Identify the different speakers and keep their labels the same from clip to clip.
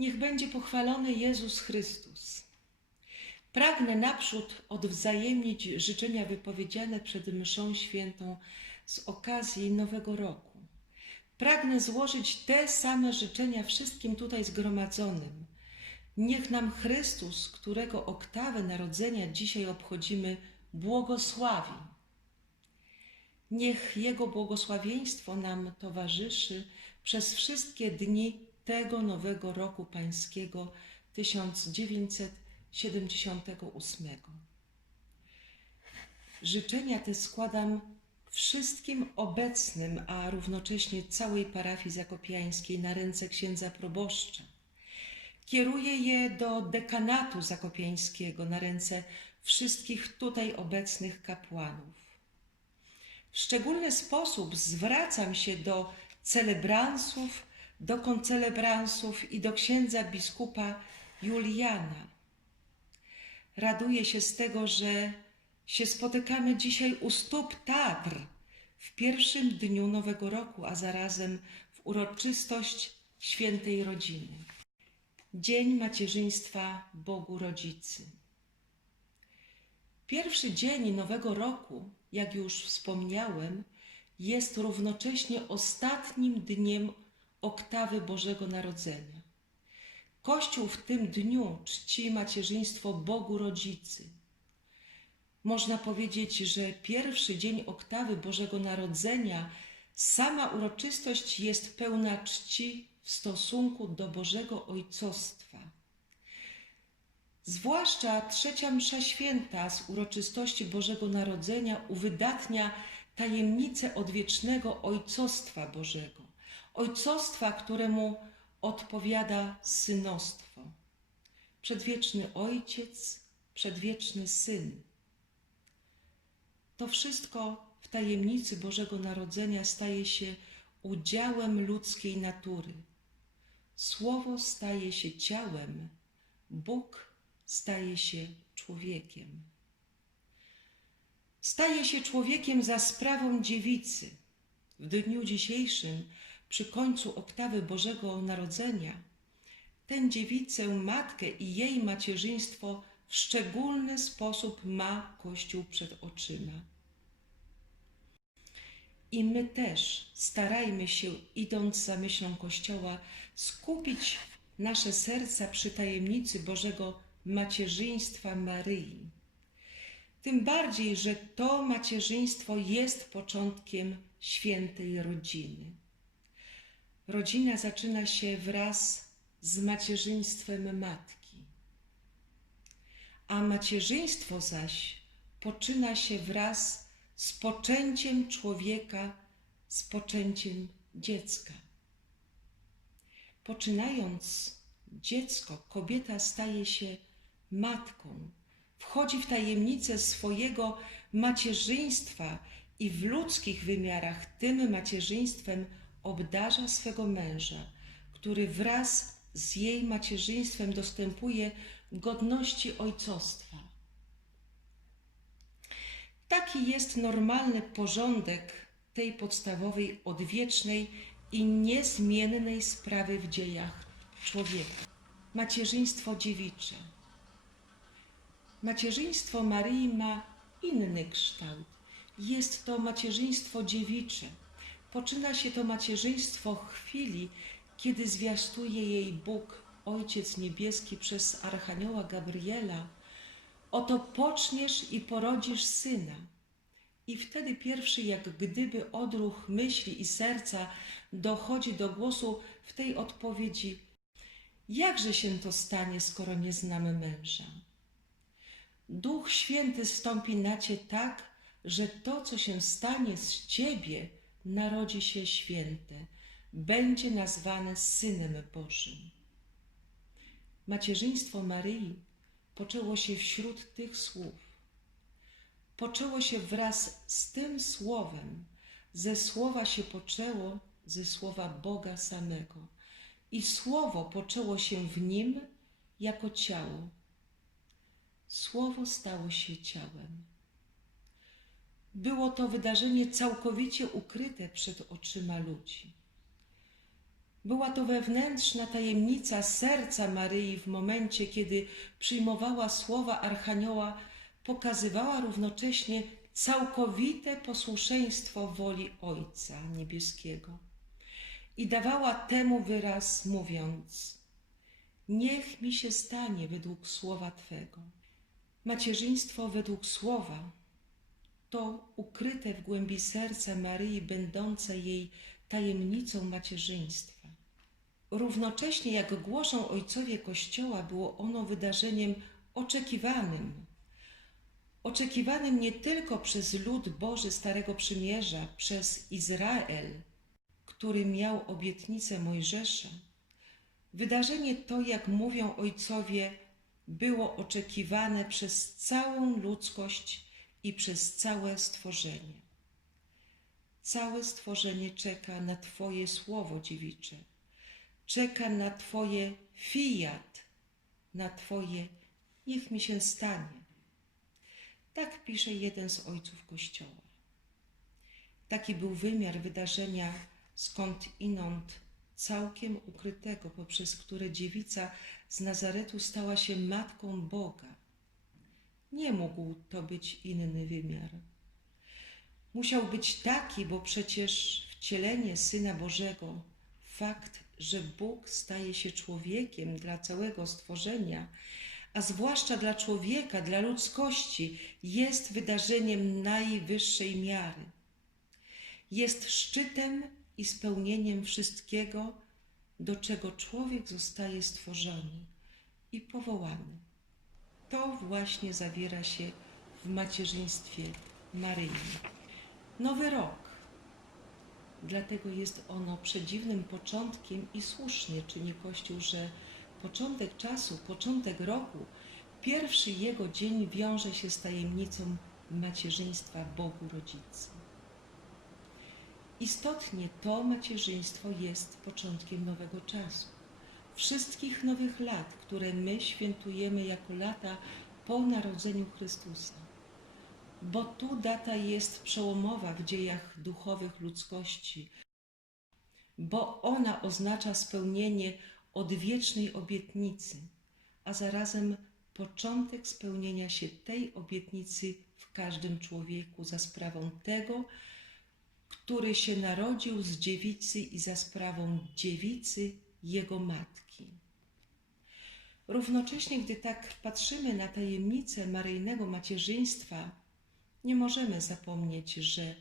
Speaker 1: Niech będzie pochwalony Jezus Chrystus. Pragnę naprzód odwzajemnić życzenia wypowiedziane przed mszą świętą z okazji Nowego Roku. Pragnę złożyć te same życzenia wszystkim tutaj zgromadzonym. Niech nam Chrystus, którego oktawę narodzenia dzisiaj obchodzimy, błogosławi. Niech Jego błogosławieństwo nam towarzyszy przez wszystkie dni tego nowego roku pańskiego 1978. Życzenia te składam wszystkim obecnym, a równocześnie całej parafii zakopiańskiej na ręce księdza proboszcza. Kieruję je do dekanatu zakopiańskiego na ręce wszystkich tutaj obecnych kapłanów. W szczególny sposób zwracam się do celebransów, do koncelebransów i do księdza biskupa Juliana. Raduję się z tego, że się spotykamy dzisiaj u stóp Tatr w pierwszym dniu Nowego Roku, a zarazem w uroczystość świętej rodziny. Dzień Macierzyństwa Bogu Rodzicy. Pierwszy dzień Nowego Roku, jak już wspomniałem, jest równocześnie ostatnim dniem oktawy Bożego Narodzenia. Kościół w tym dniu czci macierzyństwo Bogu Rodzicy. Można powiedzieć, że pierwszy dzień oktawy Bożego Narodzenia, sama uroczystość jest pełna czci w stosunku do Bożego Ojcostwa. Zwłaszcza trzecia msza święta z uroczystości Bożego Narodzenia uwydatnia tajemnicę odwiecznego Ojcostwa Bożego, Ojcostwa, któremu odpowiada synostwo. Przedwieczny Ojciec, przedwieczny Syn. To wszystko w tajemnicy Bożego Narodzenia staje się udziałem ludzkiej natury. Słowo staje się ciałem, Bóg staje się człowiekiem. Staje się człowiekiem za sprawą dziewicy. W dniu dzisiejszym, przy końcu oktawy Bożego Narodzenia, tę dziewicę, matkę i jej macierzyństwo w szczególny sposób ma Kościół przed oczyma. I my też starajmy się, idąc za myślą Kościoła, skupić nasze serca przy tajemnicy Bożego macierzyństwa Maryi. Tym bardziej, że to macierzyństwo jest początkiem świętej rodziny. Rodzina zaczyna się wraz z macierzyństwem matki, a macierzyństwo zaś poczyna się wraz z poczęciem człowieka, z poczęciem dziecka. Poczynając dziecko, kobieta staje się matką, wchodzi w tajemnicę swojego macierzyństwa i w ludzkich wymiarach tym macierzyństwem obdarza swego męża, który wraz z jej macierzyństwem dostępuje godności ojcostwa. Taki jest normalny porządek tej podstawowej, odwiecznej i niezmiennej sprawy w dziejach człowieka. Macierzyństwo dziewicze. Macierzyństwo Maryi ma inny kształt. Jest to macierzyństwo dziewicze. Poczyna się to macierzyństwo chwili, kiedy zwiastuje jej Bóg, Ojciec Niebieski przez Archanioła Gabriela. Oto poczniesz i porodzisz syna. I wtedy pierwszy, jak gdyby odruch myśli i serca dochodzi do głosu w tej odpowiedzi: Jakże się to stanie, skoro nie znamy męża? Duch Święty stąpi na cię tak, że to, co się stanie z ciebie, narodzi się święte, będzie nazwane Synem Bożym. Macierzyństwo Maryi poczęło się wśród tych słów. Poczęło się wraz z tym słowem. Ze słowa się poczęło, ze słowa Boga samego. I słowo poczęło się w nim jako ciało Słowo stało się ciałem. Było to wydarzenie całkowicie ukryte przed oczyma ludzi. Była to wewnętrzna tajemnica serca Maryi w momencie, kiedy przyjmowała słowa Archanioła, pokazywała równocześnie całkowite posłuszeństwo woli Ojca Niebieskiego i dawała temu wyraz, mówiąc: Niech mi się stanie według słowa Twego. Macierzyństwo według słowa to ukryte w głębi serca Maryi, będące jej tajemnicą macierzyństwa. Równocześnie, jak głoszą ojcowie Kościoła, było ono wydarzeniem oczekiwanym. Oczekiwanym nie tylko przez lud Boży Starego Przymierza, przez Izrael, który miał obietnicę Mojżesza. Wydarzenie to, jak mówią ojcowie, było oczekiwane przez całą ludzkość i przez całe stworzenie. Całe stworzenie czeka na Twoje słowo dziewicze, czeka na Twoje fiat, na Twoje niech mi się stanie. Tak pisze jeden z ojców Kościoła. Taki był wymiar wydarzenia, skąd inąd całkiem ukrytego, poprzez które dziewica z Nazaretu stała się matką Boga. Nie mógł to być inny wymiar. Musiał być taki, bo przecież wcielenie Syna Bożego, fakt, że Bóg staje się człowiekiem dla całego stworzenia, a zwłaszcza dla człowieka, dla ludzkości, jest wydarzeniem najwyższej miary. Jest szczytem i spełnieniem wszystkiego, do czego człowiek zostaje stworzony i powołany. To właśnie zawiera się w macierzyństwie Maryi. Nowy rok. Dlatego jest ono przedziwnym początkiem i słusznie czyni Kościół, że początek czasu, początek roku, pierwszy jego dzień wiąże się z tajemnicą macierzyństwa Bogu Rodzicy. Istotnie to macierzyństwo jest początkiem nowego czasu. Wszystkich nowych lat, które my świętujemy jako lata po narodzeniu Chrystusa. Bo tu data jest przełomowa w dziejach duchowych ludzkości, bo ona oznacza spełnienie odwiecznej obietnicy, a zarazem początek spełnienia się tej obietnicy w każdym człowieku za sprawą tego, który się narodził z dziewicy i za sprawą dziewicy jego matki. Równocześnie, gdy tak patrzymy na tajemnicę maryjnego macierzyństwa, nie możemy zapomnieć, że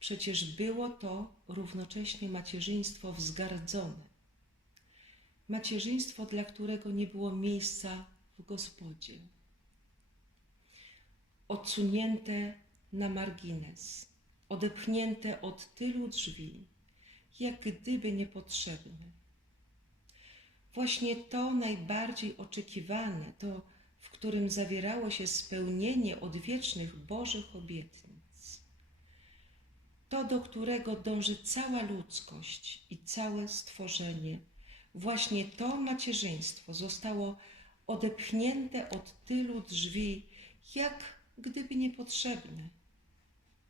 Speaker 1: przecież było to równocześnie macierzyństwo wzgardzone. Macierzyństwo, dla którego nie było miejsca w gospodzie. Odsunięte na margines odepchnięte od tylu drzwi, jak gdyby niepotrzebne. Właśnie to najbardziej oczekiwane, to w którym zawierało się spełnienie odwiecznych Bożych obietnic. To, do którego dąży cała ludzkość i całe stworzenie, właśnie to macierzyństwo zostało odepchnięte od tylu drzwi, jak gdyby niepotrzebne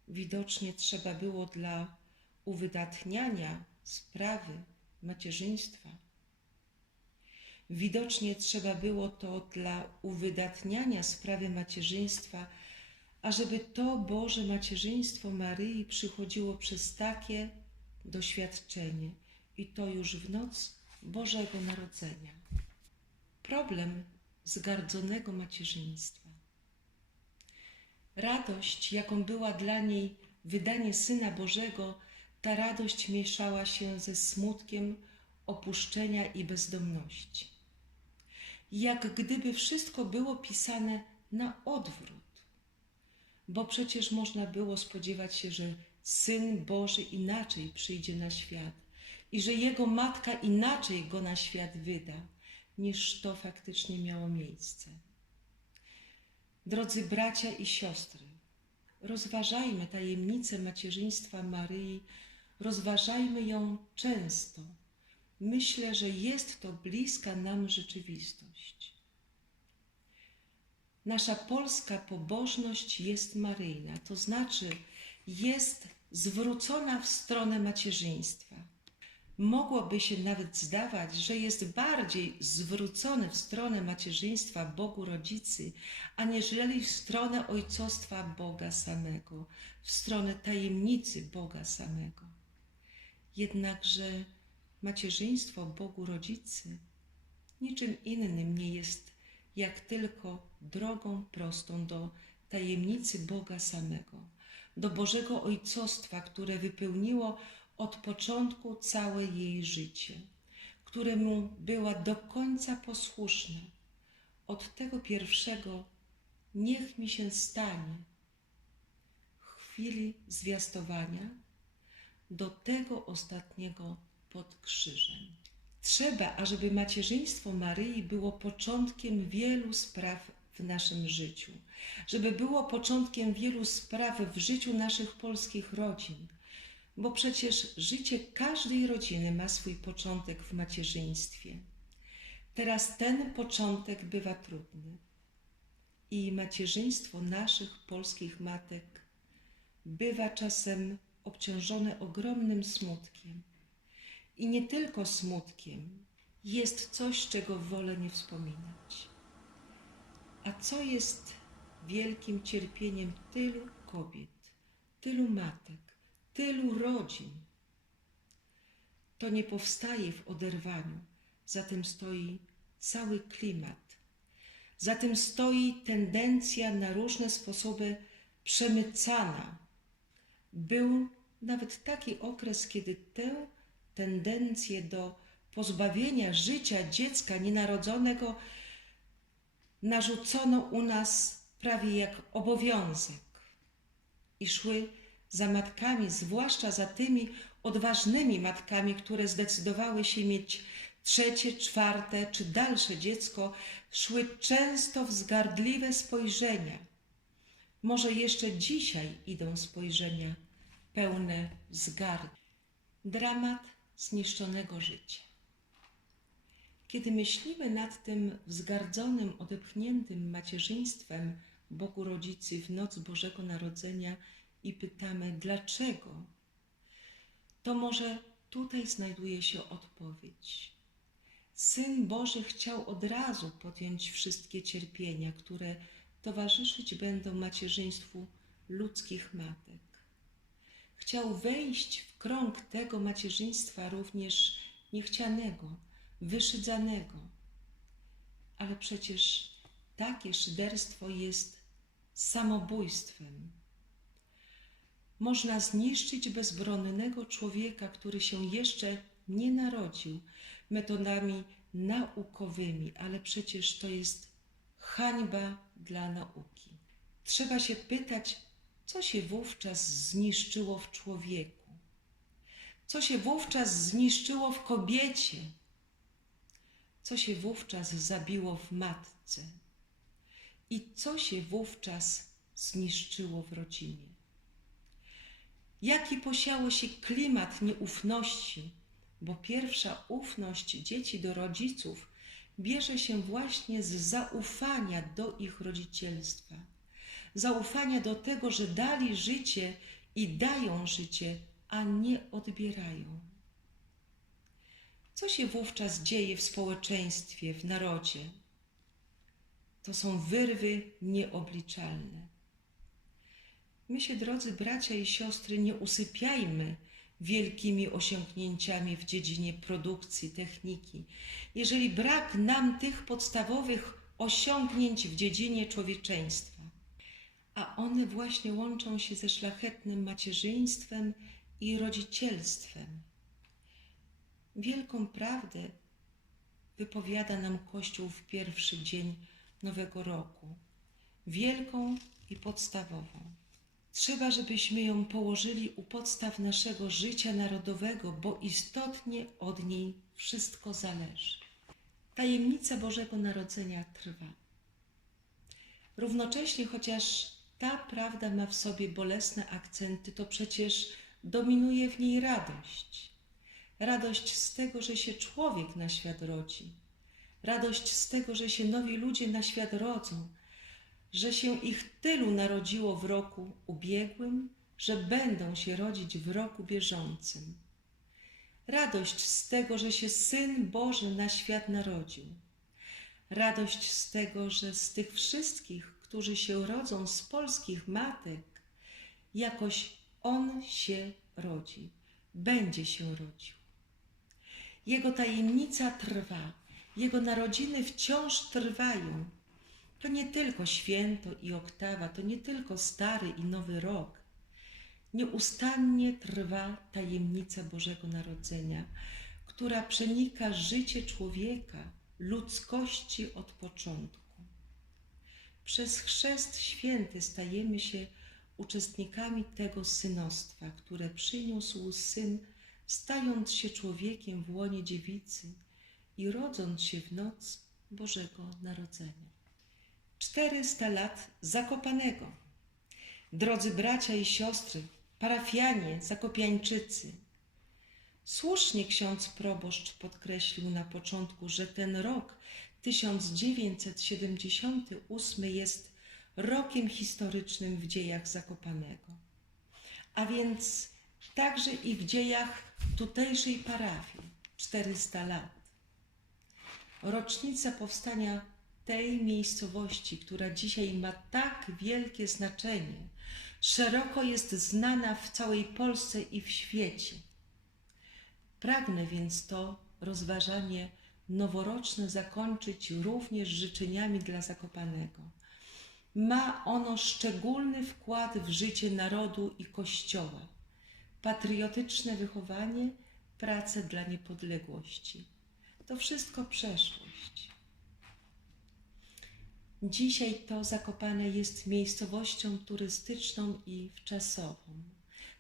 Speaker 1: widocznie trzeba było dla uwydatniania sprawy macierzyństwa. Widocznie trzeba było to dla uwydatniania sprawy macierzyństwa, ażeby to Boże macierzyństwo Maryi przychodziło przez takie doświadczenie i to już w noc Bożego Narodzenia. Problem zgardzonego macierzyństwa. Radość, jaką była dla niej wydanie Syna Bożego, ta radość mieszała się ze smutkiem opuszczenia i bezdomności. Jak gdyby wszystko było pisane na odwrót, bo przecież można było spodziewać się, że Syn Boży inaczej przyjdzie na świat i że Jego Matka inaczej Go na świat wyda, niż to faktycznie miało miejsce. Drodzy bracia i siostry, rozważajmy tajemnicę macierzyństwa Maryi, rozważajmy ją często. Myślę, że jest to bliska nam rzeczywistość. Nasza polska pobożność jest maryjna, to znaczy jest zwrócona w stronę macierzyństwa. mogłoby się nawet zdawać, że jest bardziej zwrócony w stronę macierzyństwa Bogu Rodzicy, aniżeli w stronę ojcostwa Boga samego, w stronę tajemnicy Boga samego. Jednakże macierzyństwo Bogu Rodzicy niczym innym nie jest jak tylko drogą prostą do tajemnicy Boga samego, do Bożego Ojcostwa, które wypełniło od początku całe jej życie, któremu była do końca posłuszna. Od tego pierwszego niech mi się stanie chwili zwiastowania do tego ostatniego pod krzyżem. Trzeba, ażeby macierzyństwo Maryi było początkiem wielu spraw w naszym życiu, żeby było początkiem wielu spraw w życiu naszych polskich rodzin, bo przecież życie każdej rodziny ma swój początek w macierzyństwie. Teraz ten początek bywa trudny i macierzyństwo naszych polskich matek bywa czasem obciążone ogromnym smutkiem. I nie tylko smutkiem, jest coś, czego wolę nie wspominać. A co jest wielkim cierpieniem tylu kobiet, tylu matek, tylu rodzin? To nie powstaje w oderwaniu, za tym stoi cały klimat. Za tym stoi tendencja na różne sposoby przemycana. Był nawet taki okres, kiedy tę tendencję do pozbawienia życia dziecka nienarodzonego narzucono u nas prawie jak obowiązek i szły za matkami, zwłaszcza za tymi odważnymi matkami, które zdecydowały się mieć trzecie, czwarte czy dalsze dziecko, szły często wzgardliwe spojrzenia. Może jeszcze dzisiaj idą spojrzenia pełne wzgardy. Dramat zniszczonego życia. Kiedy myślimy nad tym wzgardzonym, odepchniętym macierzyństwem Bogu Rodzicy w noc Bożego Narodzenia i pytamy dlaczego, to może tutaj znajduje się odpowiedź. Syn Boży chciał od razu podjąć wszystkie cierpienia, które towarzyszyć będą macierzyństwu ludzkich matek. Chciał wejść w krąg tego macierzyństwa również niechcianego, wyszydzanego. Ale przecież takie szyderstwo jest samobójstwem. Można zniszczyć bezbronnego człowieka, który się jeszcze nie narodził, metodami naukowymi, ale przecież to jest hańba dla nauki. Trzeba się pytać, co się wówczas zniszczyło w człowieku? Co się wówczas zniszczyło w kobiecie? Co się wówczas zabiło w matce? I co się wówczas zniszczyło w rodzinie? Jaki posiało się klimat nieufności, bo pierwsza ufność dzieci do rodziców bierze się właśnie z zaufania do ich rodzicielstwa zaufania do tego, że dali życie i dają życie, a nie odbierają. Co się wówczas dzieje w społeczeństwie, w narodzie? To są wyrwy nieobliczalne. My się, drodzy bracia i siostry, nie usypiajmy wielkimi osiągnięciami w dziedzinie produkcji, techniki, jeżeli brak nam tych podstawowych osiągnięć w dziedzinie człowieczeństwa a one właśnie łączą się ze szlachetnym macierzyństwem i rodzicielstwem. Wielką prawdę wypowiada nam Kościół w pierwszy dzień Nowego Roku, wielką i podstawową. Trzeba, żebyśmy ją położyli u podstaw naszego życia narodowego, bo istotnie od niej wszystko zależy. Tajemnica Bożego Narodzenia trwa. Równocześnie, chociaż ta prawda ma w sobie bolesne akcenty, to przecież dominuje w niej radość. Radość z tego, że się człowiek na świat rodzi. Radość z tego, że się nowi ludzie na świat rodzą, że się ich tylu narodziło w roku ubiegłym, że będą się rodzić w roku bieżącym. radość z tego, że się Syn Boży na świat narodził, radość z tego, że z tych wszystkich, którzy się rodzą z polskich matek, jakoś On się rodzi, będzie się rodził. Jego tajemnica trwa, Jego narodziny wciąż trwają. To nie tylko święto i oktawa, to nie tylko stary i nowy rok. Nieustannie trwa tajemnica Bożego Narodzenia, która przenika życie człowieka, ludzkości od początku. Przez chrzest święty stajemy się uczestnikami tego synostwa, które przyniósł Syn, stając się człowiekiem w łonie dziewicy i rodząc się w noc Bożego Narodzenia. 400 lat Zakopanego. Drodzy bracia i siostry, parafianie, zakopiańczycy. Słusznie ksiądz proboszcz podkreślił na początku, że ten rok 1978 jest rokiem historycznym w dziejach Zakopanego, a więc także i w dziejach tutejszej parafii 400 lat. Rocznica powstania tej miejscowości, która dzisiaj ma tak wielkie znaczenie, szeroko jest znana w całej Polsce i w świecie. Pragnę więc to rozważanie noworoczne zakończyć również życzeniami dla Zakopanego. Ma ono szczególny wkład w życie narodu i Kościoła, patriotyczne wychowanie, pracę dla niepodległości. To wszystko przeszłość. Dzisiaj to Zakopane jest miejscowością turystyczną i wczasową,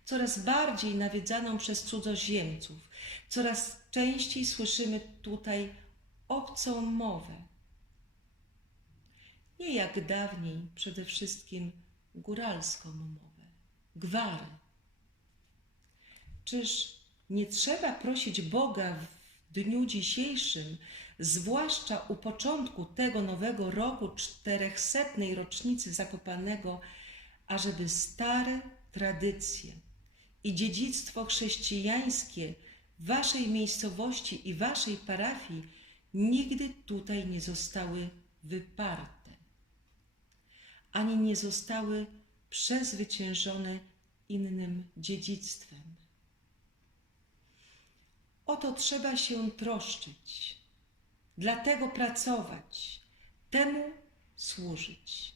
Speaker 1: coraz bardziej nawiedzaną przez cudzoziemców. Coraz częściej słyszymy tutaj obcą mowę. Nie jak dawniej, przede wszystkim góralską mowę, gwary. Czyż nie trzeba prosić Boga w dniu dzisiejszym, zwłaszcza u początku tego nowego roku, czterechsetnej rocznicy Zakopanego, ażeby stare tradycje i dziedzictwo chrześcijańskie waszej miejscowości i waszej parafii nigdy tutaj nie zostały wyparte, ani nie zostały przezwyciężone innym dziedzictwem. Oto trzeba się troszczyć Dlatego pracować, temu służyć.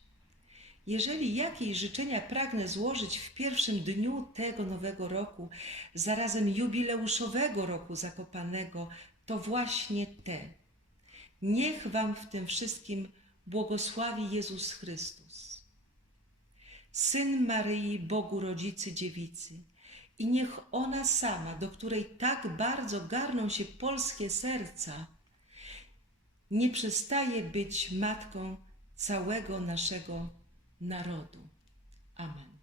Speaker 1: Jeżeli jakieś życzenia pragnę złożyć w pierwszym dniu tego nowego roku, zarazem jubileuszowego roku Zakopanego, to właśnie te. Niech Wam w tym wszystkim błogosławi Jezus Chrystus, Syn Maryi, Bogu Rodzicy Dziewicy, i niech ona sama, do której tak bardzo garną się polskie serca, nie przestaje być matką całego naszego narodu. Amen.